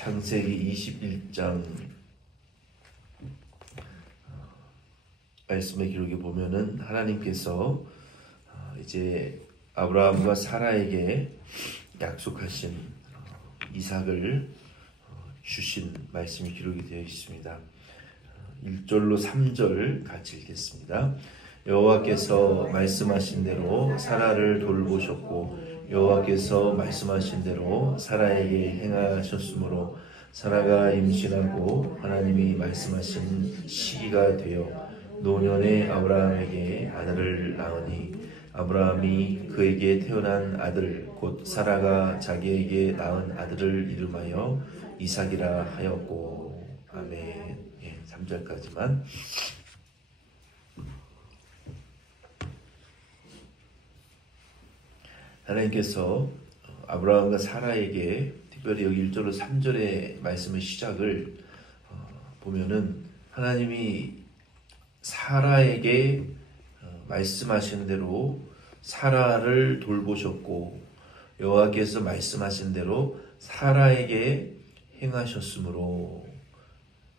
창세기 21장 말씀의 기록에 보면은 하나님께서 이제 아브라함과 사라에게 약속하신 이삭을 주신 말씀이 기록이 되어 있습니다. 1절로 3절 같이 읽겠습니다. 여호와께서 말씀하신 대로 사라를 돌보셨고 여호와께서 말씀하신 대로 사라에게 행하셨으므로 사라가 임신하고 하나님이 말씀하신 시기가 되어 노년의 아브라함에게 아들을 낳으니 아브라함이 그에게 태어난 아들 곧 사라가 자기에게 낳은 아들을 이름하여 이삭이라 하였고. 아멘. 3절까지만. 하나님께서 아브라함과 사라에게 특별히 여기 1절로 3절의 말씀의 시작을 보면은 하나님이 사라에게 말씀하신 대로 사라를 돌보셨고 여호와께서 말씀하신 대로 사라에게 행하셨으므로,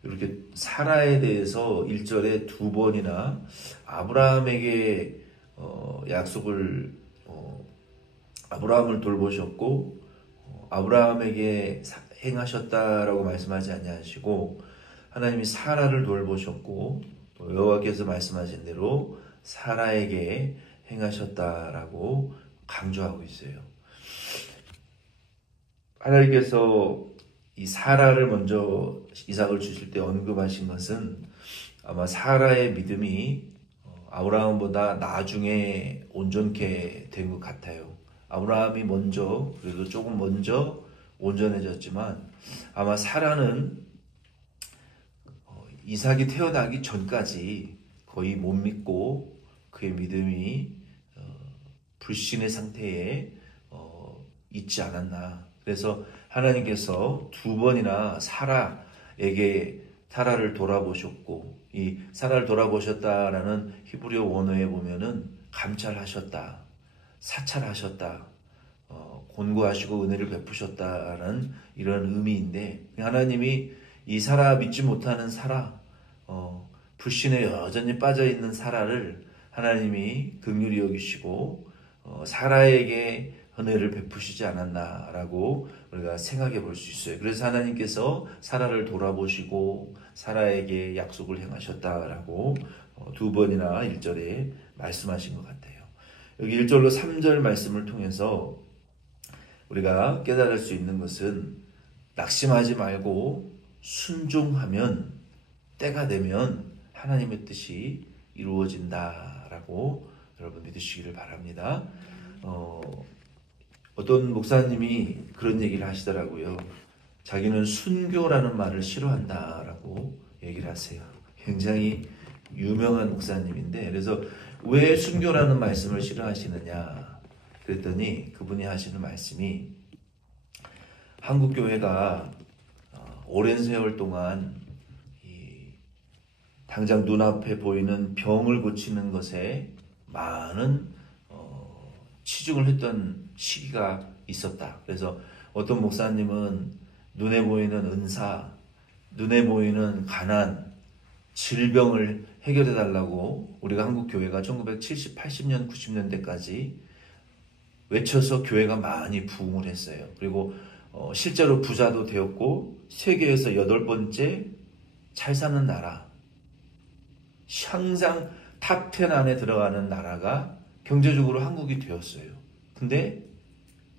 이렇게 사라에 대해서 1절에 두 번이나 아브라함에게 약속을 아브라함을 돌보셨고 아브라함에게 행하셨다라고 말씀하지 아니하시고 하나님이 사라를 돌보셨고 또 여호와께서 말씀하신 대로 사라에게 행하셨다라고 강조하고 있어요. 하나님께서 이 사라를 먼저 이삭을 주실 때 언급하신 것은 아마 사라의 믿음이 아브라함보다 나중에 온전케 된 것 같아요. 아브라함이 먼저, 그래도 조금 먼저 온전해졌지만 아마 사라는 이삭이 태어나기 전까지 거의 못 믿고 그의 믿음이 불신의 상태에 있지 않았나. 그래서 하나님께서 두 번이나 사라에게 사라를 돌아보셨고, 이 사라를 돌아보셨다라는 히브리어 원어에 보면은 감찰하셨다, 사찰하셨다, 권고하시고 은혜를 베푸셨다라는 이런 의미인데, 하나님이 이 사라, 믿지 못하는 사라, 불신에 여전히 빠져있는 사라를 하나님이 긍휼히 여기시고 사라에게 은혜를 베푸시지 않았나라고 우리가 생각해 볼 수 있어요. 그래서 하나님께서 사라를 돌아보시고 사라에게 약속을 행하셨다라고 두 번이나 1절에 말씀하신 것 같아요. 여기 1절로 3절 말씀을 통해서 우리가 깨달을 수 있는 것은 낙심하지 말고 순종하면 때가 되면 하나님의 뜻이 이루어진다라고 여러분 믿으시기를 바랍니다. 어떤 목사님이 그런 얘기를 하시더라고요. 자기는 순교라는 말을 싫어한다라고 얘기를 하세요. 굉장히 유명한 목사님인데, 그래서 왜 순교라는 말씀을 싫어하시느냐 그랬더니 그분이 하시는 말씀이, 한국교회가 오랜 세월 동안 당장 눈앞에 보이는 병을 고치는 것에 많은 치중을 했던 시기가 있었다. 그래서 어떤 목사님은 눈에 보이는 은사, 눈에 보이는 가난, 질병을 해결해 달라고 우리가 한국교회가 1970, 80년, 90년대까지 외쳐서 교회가 많이 부흥을 했어요. 그리고 실제로 부자도 되었고 세계에서 8번째 잘 사는 나라, 항상 탑10 안에 들어가는 나라가 경제적으로 한국이 되었어요. 근데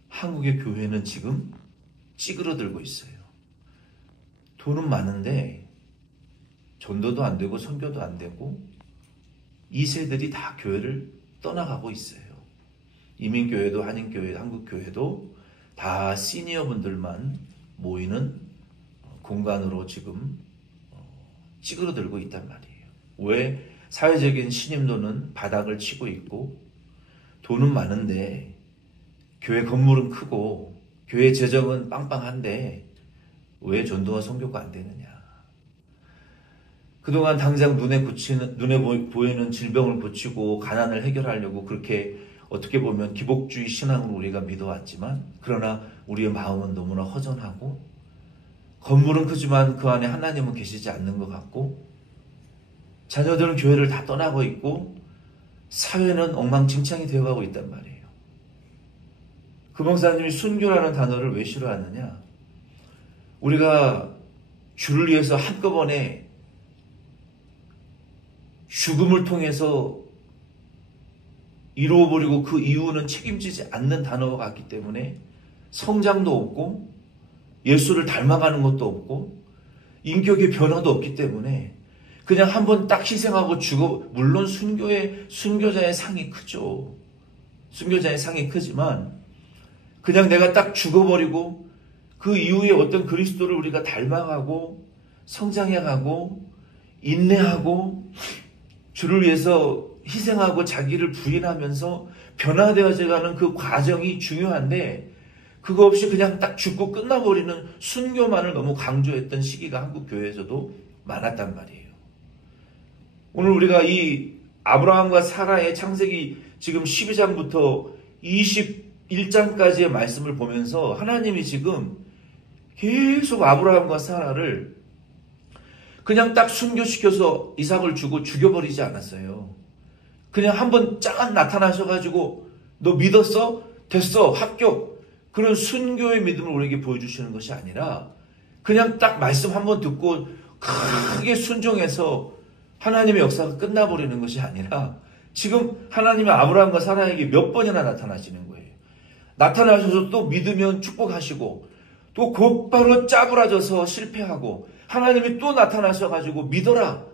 한국의 교회는 지금 찌그러들고 있어요. 돈은 많은데 전도도 안 되고 선교도 안 되고 2세들이 다 교회를 떠나가고 있어요. 이민교회도 한인교회, 한국교회도 다 시니어분들만 모이는 공간으로 지금 찌그러들고 있단 말이에요. 왜? 사회적인 신임도는 바닥을 치고 있고 돈은 많은데 교회 건물은 크고 교회 재정은 빵빵한데 왜 전도와 선교가 안 되느냐. 그동안 당장 눈에 보이는 질병을 고치고 가난을 해결하려고 그렇게 어떻게 보면 기복주의 신앙으로 우리가 믿어왔지만, 그러나 우리의 마음은 너무나 허전하고 건물은 크지만 그 안에 하나님은 계시지 않는 것 같고, 자녀들은 교회를 다 떠나고 있고, 사회는 엉망진창이 되어가고 있단 말이에요. 그 목사님이 순교라는 단어를 왜 싫어하느냐? 우리가 주를 위해서 한꺼번에 죽음을 통해서 이루어버리고 그 이후는 책임지지 않는 단어와 같기 때문에 성장도 없고 예수를 닮아가는 것도 없고 인격의 변화도 없기 때문에 그냥 한번 딱 희생하고 죽어. 물론 순교자의 상이 크죠. 순교자의 상이 크지만 그냥 내가 딱 죽어버리고 그 이후에 어떤 그리스도를 우리가 닮아가고 성장해가고 인내하고 주를 위해서 희생하고 자기를 부인하면서 변화되어져가는 그 과정이 중요한데, 그거 없이 그냥 딱 죽고 끝나버리는 순교만을 너무 강조했던 시기가 한국 교회에서도 많았단 말이에요. 오늘 우리가 이 아브라함과 사라의 창세기 지금 12장부터 21장까지의 말씀을 보면서 하나님이 지금 계속 아브라함과 사라를 그냥 딱 순교시켜서 이삭을 주고 죽여버리지 않았어요. 그냥 한번 짠 나타나셔가지고 너 믿었어? 됐어. 합격. 그런 순교의 믿음을 우리에게 보여주시는 것이 아니라 그냥 딱 말씀 한번 듣고 크게 순종해서 하나님의 역사가 끝나버리는 것이 아니라 지금 하나님이 아브라함과 사라에게 몇 번이나 나타나시는 거예요. 나타나셔서 또 믿으면 축복하시고 또 곧바로 짜부라져서 실패하고 하나님이 또 나타나셔가지고 믿어라.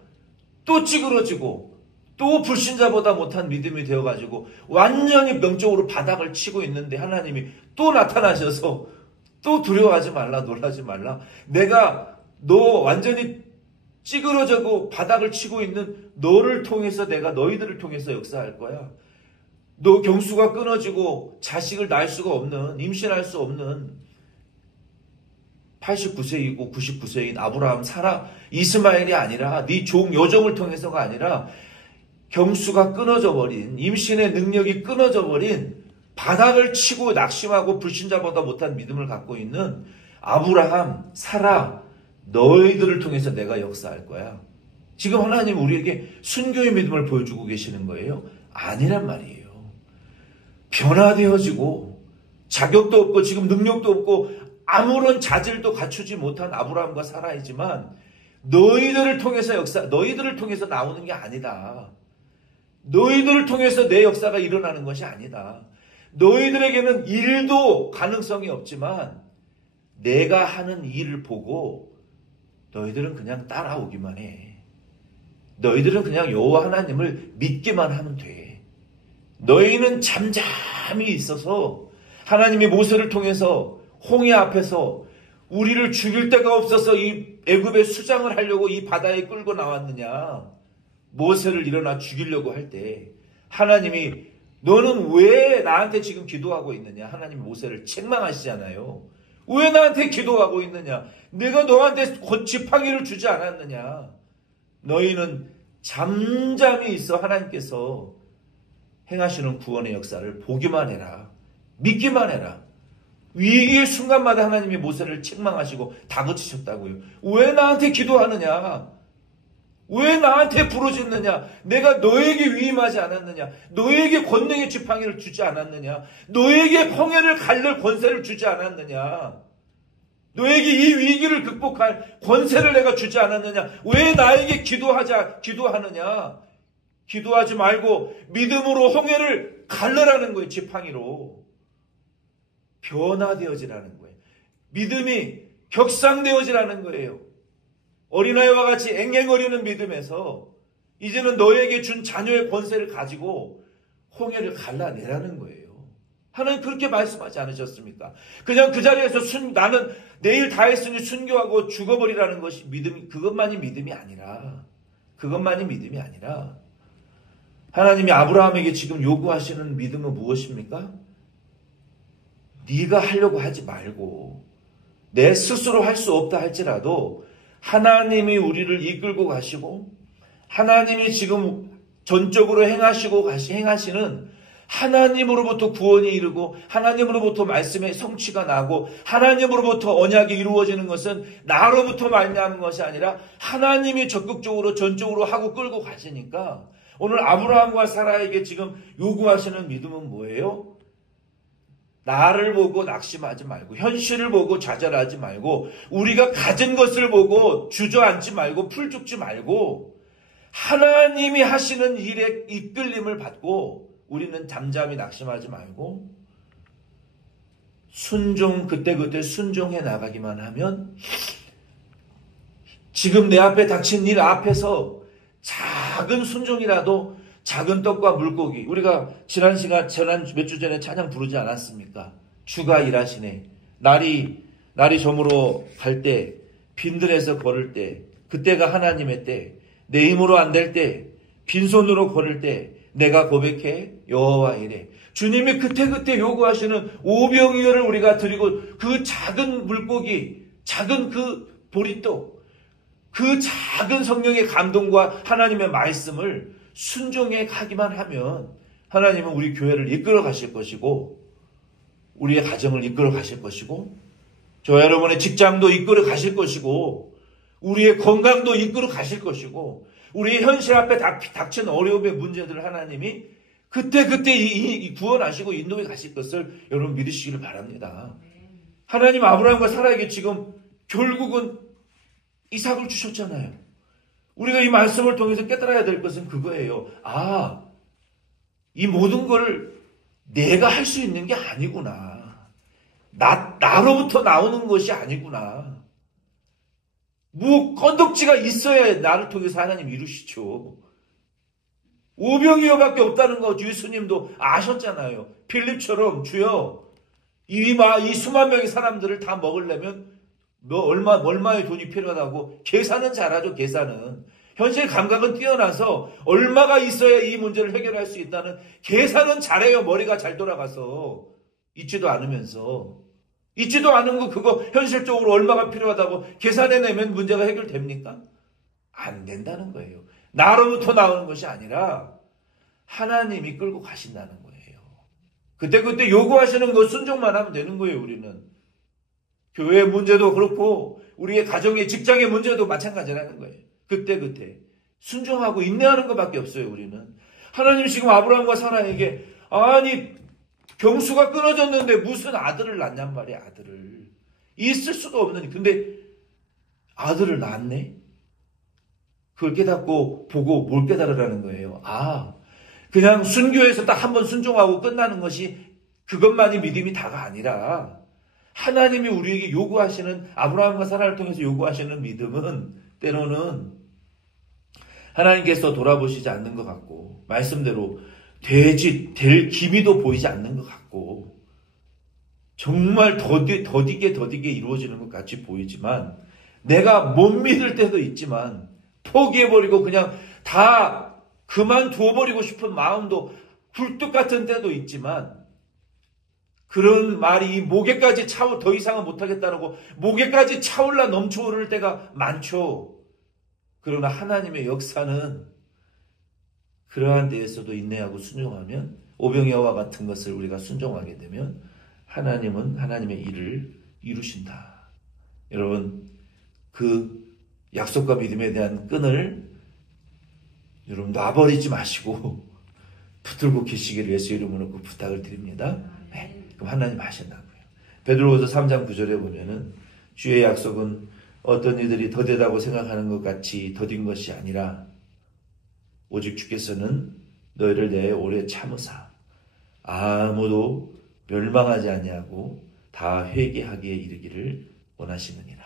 또 찌그러지고 또 불신자보다 못한 믿음이 되어가지고 완전히 명적으로 바닥을 치고 있는데 하나님이 또 나타나셔서 또 두려워하지 말라, 놀라지 말라. 내가 너 완전히 찌그러져고 바닥을 치고 있는 너를 통해서 내가 너희들을 통해서 역사할 거야. 너 경수가 끊어지고 자식을 낳을 수가 없는, 임신할 수 없는 89세이고 99세인 아브라함, 사라, 이스마엘이 아니라 네 종 여종을 통해서가 아니라 경수가 끊어져 버린, 임신의 능력이 끊어져 버린, 바닥을 치고 낙심하고 불신자보다 못한 믿음을 갖고 있는 아브라함, 사라, 너희들을 통해서 내가 역사할 거야. 지금 하나님 우리에게 순교의 믿음을 보여주고 계시는 거예요? 아니란 말이에요. 변화되어지고 자격도 없고 지금 능력도 없고 아무런 자질도 갖추지 못한 아브라함과 사라이지만 너희들을 통해서 너희들을 통해서 나오는 게 아니다. 너희들을 통해서 내 역사가 일어나는 것이 아니다. 너희들에게는 일도 가능성이 없지만 내가 하는 일을 보고 너희들은 그냥 따라오기만 해. 너희들은 그냥 여호와 하나님을 믿기만 하면 돼. 너희는 잠잠히 있어서 하나님이 모세를 통해서 홍해 앞에서 우리를 죽일 데가 없어서 이 애굽의 수장을 하려고 이 바다에 끌고 나왔느냐. 모세를 일어나 죽이려고 할 때 하나님이 너는 왜 나한테 지금 기도하고 있느냐. 하나님이 모세를 책망하시잖아요. 왜 나한테 기도하고 있느냐. 내가 너한테 지팡이를 주지 않았느냐. 너희는 잠잠히 있어 하나님께서 행하시는 구원의 역사를 보기만 해라. 믿기만 해라. 위기의 순간마다 하나님이 모세를 책망하시고 다그치셨다고요. 왜 나한테 기도하느냐. 왜 나한테 부르짖느냐. 내가 너에게 위임하지 않았느냐. 너에게 권능의 지팡이를 주지 않았느냐. 너에게 홍해를 갈릴 권세를 주지 않았느냐. 너에게 이 위기를 극복할 권세를 내가 주지 않았느냐. 왜 나에게 기도하느냐. 기도하지 말고 믿음으로 홍해를 갈르라는 거예요. 지팡이로. 변화되어지라는 거예요. 믿음이 격상되어지라는 거예요. 어린아이와 같이 앵앵거리는 믿음에서 이제는 너에게 준 자녀의 권세를 가지고 홍해를 갈라내라는 거예요. 하나님 그렇게 말씀하지 않으셨습니까? 그냥 그 자리에서 나는 내일 다 했으니 순교하고 죽어버리라는 것이 그것만이 믿음이 아니라 하나님이 아브라함에게 지금 요구하시는 믿음은 무엇입니까? 네가 하려고 하지 말고 내 스스로 할 수 없다 할지라도 하나님이 우리를 이끌고 가시고 하나님이 지금 전적으로 행하시는 하나님으로부터 구원이 이르고 하나님으로부터 말씀의 성취가 나고 하나님으로부터 언약이 이루어지는 것은 나로부터 말미암은 것이 아니라 하나님이 적극적으로 전적으로 하고 끌고 가시니까 오늘 아브라함과 사라에게 지금 요구하시는 믿음은 뭐예요? 나를 보고 낙심하지 말고 현실을 보고 좌절하지 말고 우리가 가진 것을 보고 주저앉지 말고 풀죽지 말고 하나님이 하시는 일에 이끌림을 받고 우리는 잠잠히 낙심하지 말고 그때그때 순종해 나가기만 하면 지금 내 앞에 닥친 일 앞에서 작은 순종이라도 작은 떡과 물고기, 우리가 지난 몇 주 전에 찬양 부르지 않았습니까? 주가 일하시네. 날이 저물어 갈 때, 빈들에서 걸을 때, 그때가 하나님의 때, 내 힘으로 안 될 때, 빈손으로 걸을 때, 내가 고백해 여호와 이래. 주님이 그때그때 요구하시는 오병이어를 우리가 드리고 그 작은 물고기, 작은 그 보리떡, 그 작은 성령의 감동과 하나님의 말씀을 순종해 가기만 하면 하나님은 우리 교회를 이끌어 가실 것이고 우리의 가정을 이끌어 가실 것이고 저 여러분의 직장도 이끌어 가실 것이고 우리의 건강도 이끌어 가실 것이고 우리의 현실 앞에 닥친 어려움의 문제들을 하나님이 그때 이 구원하시고 인도해 가실 것을 여러분 믿으시기를 바랍니다. 하나님 아브라함과 사라에게 지금 결국은 이삭을 주셨잖아요. 우리가 이 말씀을 통해서 깨달아야 될 것은 그거예요. 이 모든 걸 내가 할 수 있는 게 아니구나. 나로부터 나오는 것이 아니구나. 건덕지가 있어야 나를 통해서 하나님 이루시죠. 오병이어밖에 없다는 거 예수님도 아셨잖아요. 필립처럼 주여 이 수만 명의 사람들을 다 먹으려면 얼마의 돈이 필요하다고 계산은 잘하죠. 계산은 현실 감각은 뛰어나서 얼마가 있어야 이 문제를 해결할 수 있다는 계산은 잘해요. 머리가 잘 돌아가서 있지도 않으면서 있지도 않은 거 그거 현실적으로 얼마가 필요하다고 계산해내면 문제가 해결됩니까? 안 된다는 거예요. 나로부터 나오는 것이 아니라 하나님이 끌고 가신다는 거예요. 그때 요구하시는 거 순종만 하면 되는 거예요. 우리는 교회의 문제도 그렇고 우리의 가정의 직장의 문제도 마찬가지라는 거예요. 그때 순종하고 인내하는 것밖에 없어요. 우리는 하나님 지금 아브라함과 사라에게 경수가 끊어졌는데 무슨 아들을 낳냔 말이야. 아들을 있을 수도 없는 근데 아들을 낳았네. 그걸 깨닫고 보고 뭘 깨달으라는 거예요. 그냥 순교해서 딱 한 번 순종하고 끝나는 것이 그것만이 믿음이 다가 아니라 하나님이 우리에게 요구하시는 아브라함과 사라를 통해서 요구하시는 믿음은 때로는 하나님께서 돌아보시지 않는 것 같고 말씀대로 될 기미도 보이지 않는 것 같고 정말 더디게 이루어지는 것 같이 보이지만 내가 못 믿을 때도 있지만 포기해버리고 그냥 다 그만두어버리고 싶은 마음도 굴뚝 같은 때도 있지만 그런 말이 이 목에까지 더 이상은 못하겠다고 목에까지 차올라 넘쳐오를 때가 많죠. 그러나 하나님의 역사는 그러한 데에서도 인내하고 순종하면 오병이어와 같은 것을 우리가 순종하게 되면 하나님은 하나님의 일을 이루신다. 여러분 그 약속과 믿음에 대한 끈을 여러분 놔버리지 마시고 붙들고 계시기를 예수 이름으로 그 부탁을 드립니다. 네, 그럼 하나님 하신다고요. 베드로후서 3장 9절에 보면은 주의 약속은 어떤 이들이 더디다고 생각하는 것 같이 더딘 것이 아니라 오직 주께서는 너희를 내에 오래 참으사 아무도 멸망하지 아니하고 다 회개하기에 이르기를 원하시느니라.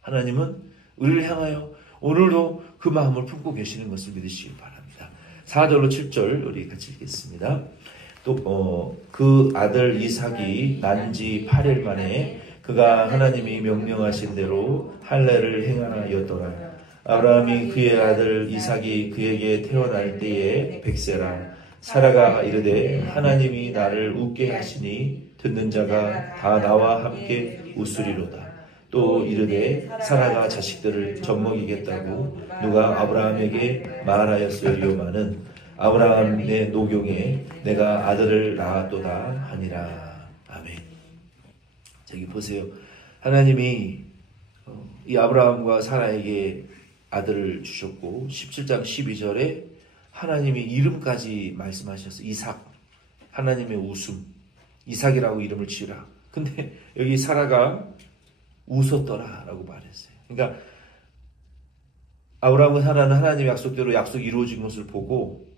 하나님은 우리를 향하여 오늘도 그 마음을 품고 계시는 것을 믿으시기 바랍니다. 4절로 7절 우리 같이 읽겠습니다. 또 그 아들 이삭이 난 지 8일 만에 그가 하나님이 명령하신 대로 할례를 행하였더라. 아브라함이 그의 아들 이삭이 그에게 태어날 때에 백세라. 사라가 이르되 하나님이 나를 웃게 하시니 듣는 자가 다 나와 함께 웃으리로다. 또 이르되 사라가 자식들을 젖먹이겠다고 누가 아브라함에게 말하였으리요마는 아브라함의 노경에 내가 아들을 낳았도다 하니라. 아멘. 저기 보세요. 하나님이 이 아브라함과 사라에게 아들을 주셨고 17장 12절에 하나님이 이름까지 말씀하셨어요. 이삭. 하나님의 웃음. 이삭이라고 이름을 지으라. 근데 여기 사라가 웃었더라 라고 말했어요. 그러니까 아브라함과 사라는 하나님의 약속대로 약속이 이루어진 것을 보고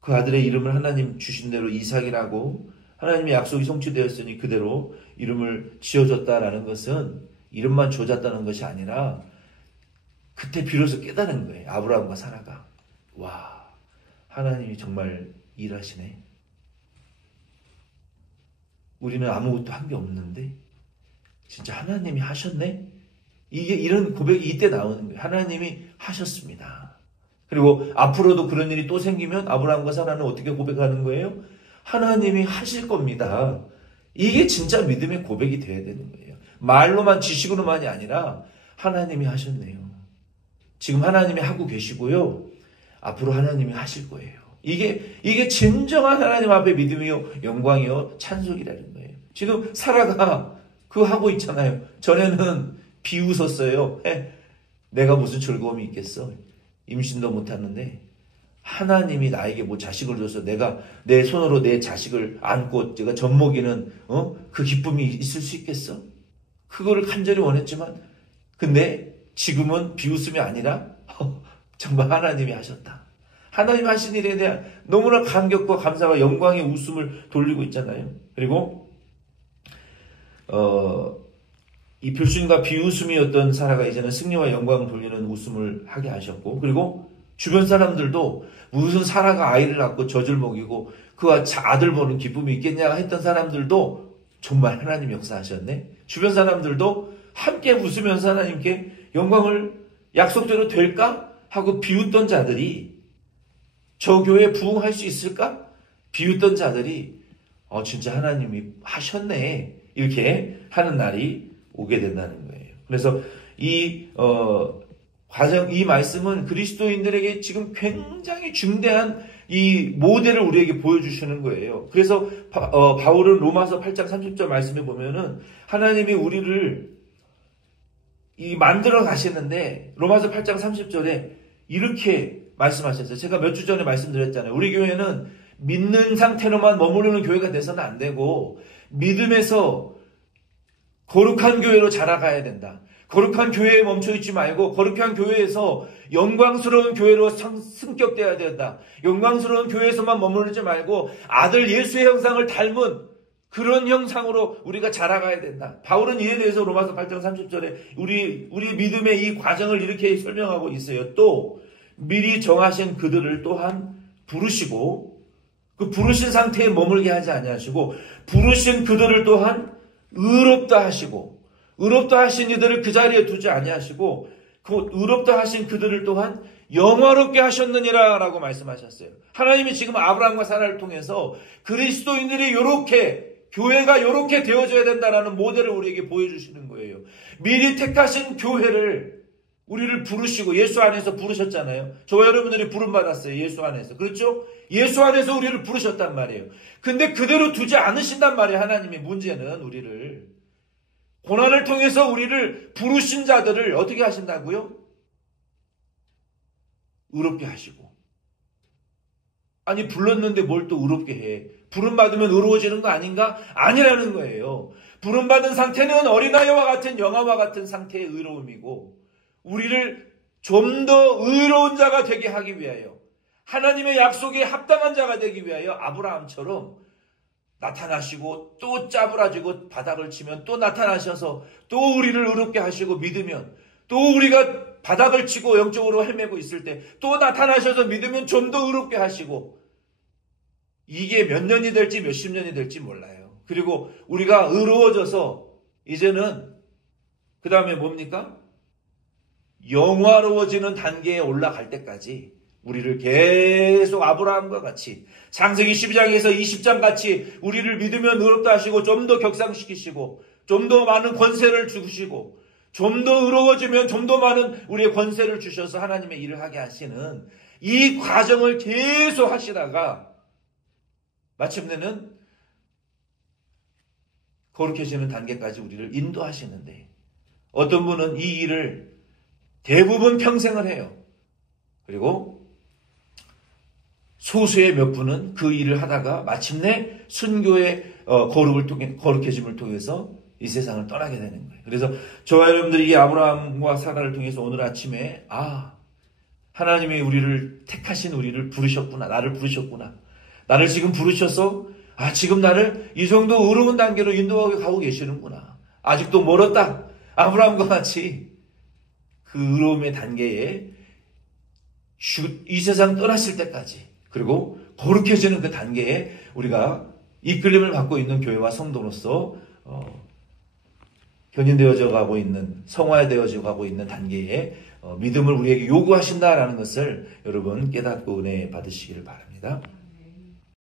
그 아들의 이름을 하나님 주신 대로 이삭이라고 하나님의 약속이 성취되었으니 그대로 이름을 지어줬다라는 것은 이름만 줘졌다는 것이 아니라 그때 비로소 깨달은 거예요. 아브라함과 사라가. 와, 하나님이 정말 일하시네. 우리는 아무것도 한 게 없는데 진짜 하나님이 하셨네? 이런 고백이 이때 나오는 거예요. 하나님이 하셨습니다. 그리고 앞으로도 그런 일이 또 생기면 아브라함과 사라는 어떻게 고백하는 거예요? 하나님이 하실 겁니다. 이게 진짜 믿음의 고백이 돼야 되는 거예요. 말로만 지식으로만이 아니라 하나님이 하셨네요. 지금 하나님이 하고 계시고요. 앞으로 하나님이 하실 거예요. 이게 진정한 하나님 앞에 믿음이요, 영광이요, 찬송이라는 거예요. 지금 사라가 그거 하고 있잖아요. 전에는 비웃었어요. 내가 무슨 즐거움이 있겠어. 임신도 못하는데 하나님이 나에게 뭐 자식을 줘서 내가 내 손으로 내 자식을 안고 제가 젖먹이는 그 기쁨이 있을 수 있겠어? 그거를 간절히 원했지만 근데 지금은 비웃음이 아니라 정말 하나님이 하셨다. 하나님 하신 일에 대한 너무나 감격과 감사와 영광의 웃음을 돌리고 있잖아요. 그리고 이 불순과 비웃음이었던 사라가 이제는 승리와 영광을 돌리는 웃음을 하게 하셨고, 그리고 주변 사람들도 무슨 사라가 아이를 낳고 젖을 먹이고 그와 아들 보는 기쁨이 있겠냐 했던 사람들도 정말 하나님 역사하셨네. 주변 사람들도 함께 웃으면서 하나님께 영광을 약속대로 될까 하고 비웃던 자들이 저 교회에 부응할 수 있을까? 비웃던 자들이 진짜 하나님이 하셨네 이렇게 하는 날이 오게 된다는 거예요. 그래서 이 말씀은 그리스도인들에게 지금 굉장히 중대한 이 모델을 우리에게 보여주시는 거예요. 그래서 바울은 로마서 8장 30절 말씀에 보면은 하나님이 우리를 만들어 가시는데 로마서 8장 30절에 이렇게 말씀하셨어요. 제가 몇 주 전에 말씀드렸잖아요. 우리 교회는 믿는 상태로만 머무르는 교회가 돼서는 안 되고 믿음에서 거룩한 교회로 자라가야 된다. 거룩한 교회에 멈춰있지 말고 거룩한 교회에서 영광스러운 교회로 승격돼야 된다. 영광스러운 교회에서만 머무르지 말고 아들 예수의 형상을 닮은 그런 형상으로 우리가 자라가야 된다. 바울은 이에 대해서 로마서 8장 30절에 우리 믿음의 이 과정을 이렇게 설명하고 있어요. 또 미리 정하신 그들을 또한 부르시고 그 부르신 상태에 머물게 하지 아니하시고 부르신 그들을 또한 의롭다 하시고 의롭다 하신 이들을 그 자리에 두지 아니하시고 그 의롭다 하신 그들을 또한 영화롭게 하셨느니라 라고 말씀하셨어요. 하나님이 지금 아브라함과 사라를 통해서 그리스도인들이 교회가 요렇게 되어져야 된다라는 모델을 우리에게 보여주시는 거예요. 미리 택하신 교회를 우리를 부르시고 예수 안에서 부르셨잖아요. 저와 여러분들이 부름받았어요. 예수 안에서. 그렇죠? 예수 안에서 우리를 부르셨단 말이에요. 근데 그대로 두지 않으신단 말이에요. 하나님의 문제는 우리를. 고난을 통해서 우리를 부르신 자들을 어떻게 하신다고요? 의롭게 하시고. 아니 불렀는데 뭘 또 의롭게 해. 부름받으면 의로워지는 거 아닌가? 아니라는 거예요. 부름받은 상태는 어린아이와 같은 영아와 같은 상태의 의로움이고 우리를 좀 더 의로운 자가 되게 하기 위하여 하나님의 약속에 합당한 자가 되기 위하여 아브라함처럼 나타나시고 또 짜부라지고 바닥을 치면 또 나타나셔서 또 우리를 의롭게 하시고 믿으면 또 우리가 바닥을 치고 영적으로 헤매고 있을 때 또 나타나셔서 믿으면 좀 더 의롭게 하시고 이게 몇 년이 될지 몇십 년이 될지 몰라요. 그리고 우리가 의로워져서 이제는 그 다음에 뭡니까? 영화로워지는 단계에 올라갈 때까지 우리를 계속 아브라함과 같이 창세기 12장에서 20장 같이 우리를 믿으면 의롭다 하시고 좀 더 격상시키시고 좀 더 많은 권세를 주시고 좀 더 의로워지면 좀 더 많은 우리의 권세를 주셔서 하나님의 일을 하게 하시는 이 과정을 계속 하시다가 마침내는 거룩해지는 단계까지 우리를 인도하시는데, 어떤 분은 이 일을 대부분 평생을 해요. 그리고 소수의 몇 분은 그 일을 하다가 마침내 순교의 거룩해짐을 통해서 이 세상을 떠나게 되는 거예요. 그래서 저와 여러분들이 이 아브라함과 사라를 통해서 오늘 아침에 하나님이 우리를 택하신 우리를 부르셨구나. 나를 부르셨구나. 나를 지금 부르셔서 지금 나를 이 정도 의로운 단계로 인도하고 가고 계시는구나. 아직도 멀었다. 아브라함과 같이 그 의로움의 단계에 이 세상 떠났을 때까지, 그리고 거룩해지는 그 단계에 우리가 이끌림을 받고 있는 교회와 성도로서 견인되어져 가고 있는, 성화되어져 가고 있는 단계에 믿음을 우리에게 요구하신다라는 것을 여러분 깨닫고 은혜 받으시기를 바랍니다.